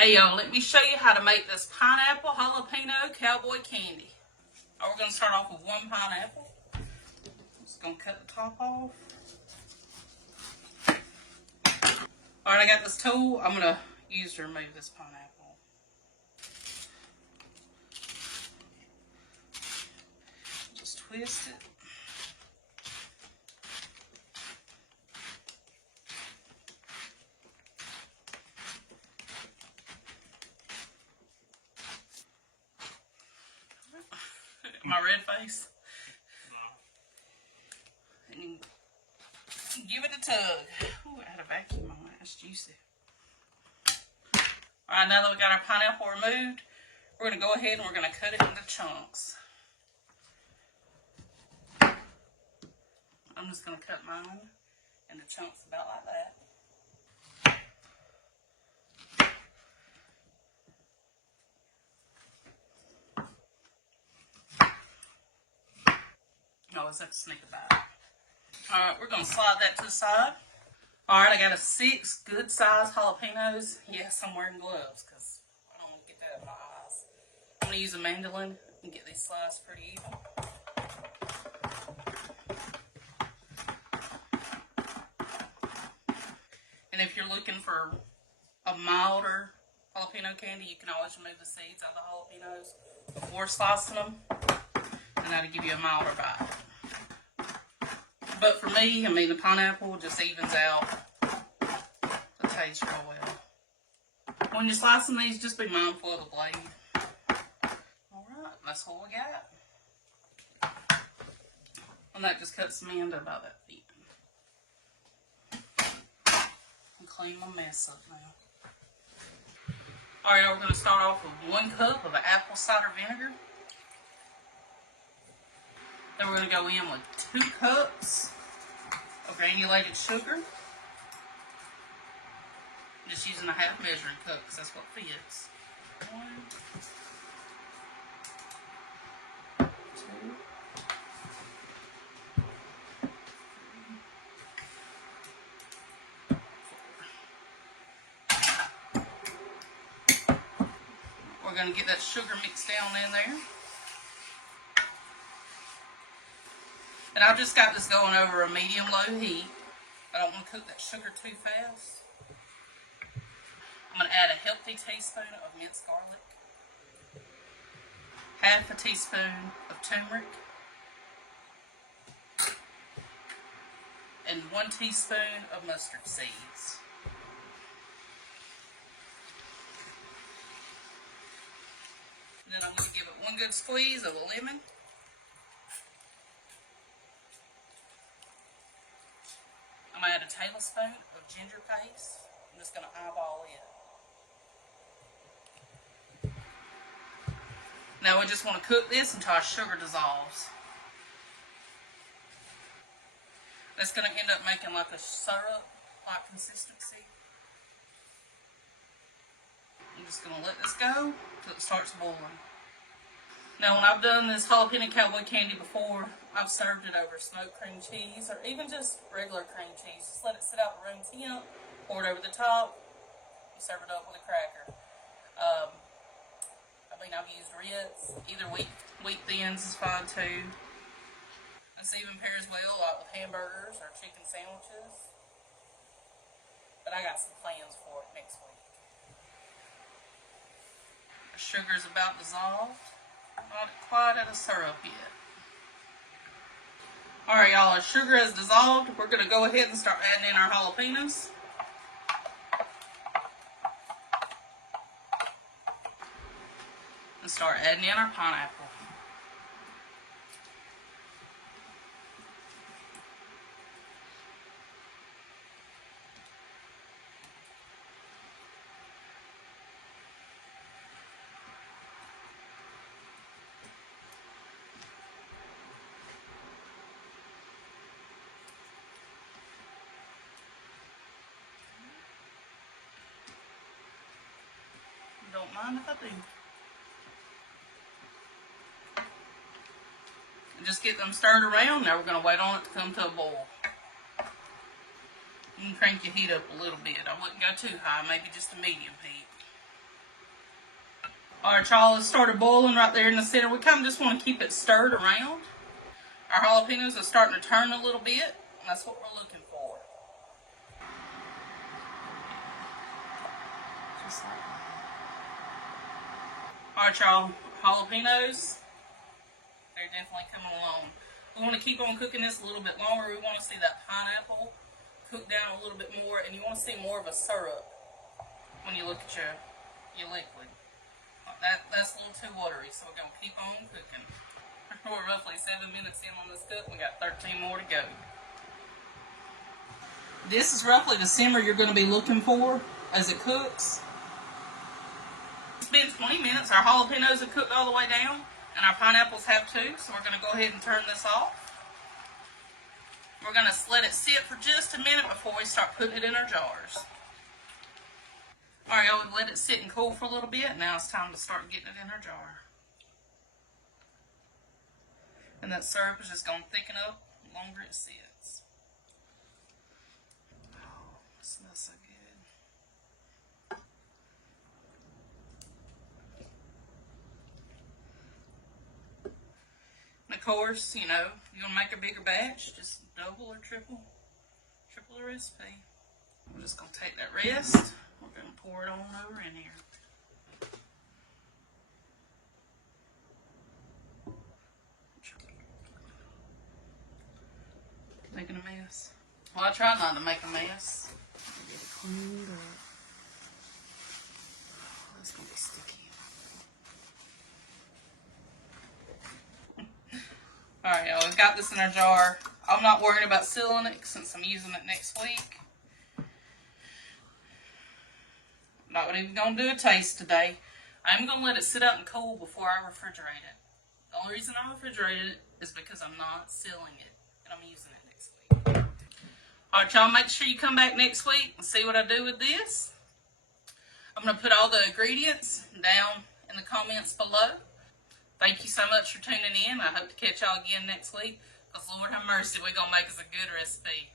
Hey y'all, let me show you how to make this pineapple jalapeno cowboy candy. We're going to start off with one pineapple. I'm just going to cut the top off. Alright, I got this tool I'm going to use to remove this pineapple. Just twist it. My red face. And give it a tug. Ooh, I had a vacuum on it. That's juicy. Alright, now that we got our pineapple removed, we're going to go ahead and we're going to cut it into chunks. I'm just going to cut mine into chunks about like that. Always have to sneak a bite. Alright, we're going to slide that to the side. Alright, I got 6 good sized jalapenos. Yes, I'm wearing gloves because I don't want to get that in my eyes. I'm going to use a mandolin and get these sliced pretty even. And if you're looking for a milder jalapeno candy, you can always remove the seeds out of the jalapenos before slicing them. And that'll give you a milder bite. But for me, I mean, the pineapple just evens out the taste real well. When you're slicing these, just be mindful of the blade. Alright, that's what we got. And that just cuts me into about that deep. And clean my mess up now. Alright, we're going to start off with 1 cup of apple cider vinegar. Then we're going to go in with 2 cups of granulated sugar. I'm just using a half measuring cup because that's what fits. 1, 2, 4. We're going to get that sugar mixed down in there. And I've just got this going over a medium-low heat. I don't want to cook that sugar too fast. I'm going to add a healthy teaspoon of minced garlic, half a teaspoon of turmeric, and 1 teaspoon of mustard seeds. And then I'm going to give it 1 good squeeze of a lemon. I'm going to add a tablespoon of ginger paste. I'm just going to eyeball it. Now we just want to cook this until our sugar dissolves. That's going to end up making like a syrup-like consistency. I'm just going to let this go until it starts boiling. Now when I've done this jalapeno cowboy candy before, I've served it over smoked cream cheese or even just regular cream cheese. Just let it sit out at room temp, pour it over the top, you serve it up with a cracker. I've used Ritz, either wheat thins is fine too. This even pairs well like with hamburgers or chicken sandwiches. But I got some plans for it next week. The sugar's about dissolved. Not quite at a syrup yet. Alright y'all, our sugar has dissolved. We're going to go ahead and start adding in our jalapenos. And start adding in our pineapple. Don't mind if I do. And just get them stirred around. Now we're going to wait on it to come to a boil. You can crank your heat up a little bit. I wouldn't go too high, maybe just a medium heat. Alright, y'all, it started boiling right there in the center. We kind of just want to keep it stirred around. Our jalapenos are starting to turn a little bit. And that's what we're looking for. Just like that. Alright, y'all, jalapenos, they're definitely coming along. We want to keep on cooking this a little bit longer. We want to see that pineapple cook down a little bit more, and you want to see more of a syrup when you look at your liquid. That's a little too watery, so we're going to keep on cooking. We're roughly 7 minutes in on this cook. We got 13 more to go. This is roughly the simmer you're going to be looking for as it cooks. It's been 20 minutes. Our jalapenos have cooked all the way down, and our pineapples have too, so we're going to go ahead and turn this off. We're going to let it sit for just a minute before we start putting it in our jars. Alright, y'all, we've let it sit and cool for a little bit. Now it's time to start getting it in our jar. And that syrup is just going to thicken up the longer it sits. Oh, it smells so good. And of course, you know, if you want to make a bigger batch, just double or triple the recipe. We're just going to take that rest. We're going to pour it on over in here. Making a mess. Well, I try not to make a mess. Get it cleaned up. Oh, it's going to be sticky. Alright, y'all, we've got this in our jar. I'm not worried about sealing it since I'm using it next week. Not even going to do a taste today. I'm going to let it sit out and cool before I refrigerate it. The only reason I refrigerate it is because I'm not sealing it, and I'm using it next week. Alright, y'all, make sure you come back next week and see what I do with this. I'm going to put all the ingredients down in the comments below. Thank you so much for tuning in. I hope to catch y'all again next week, because Lord have mercy, we're going to make us a good recipe.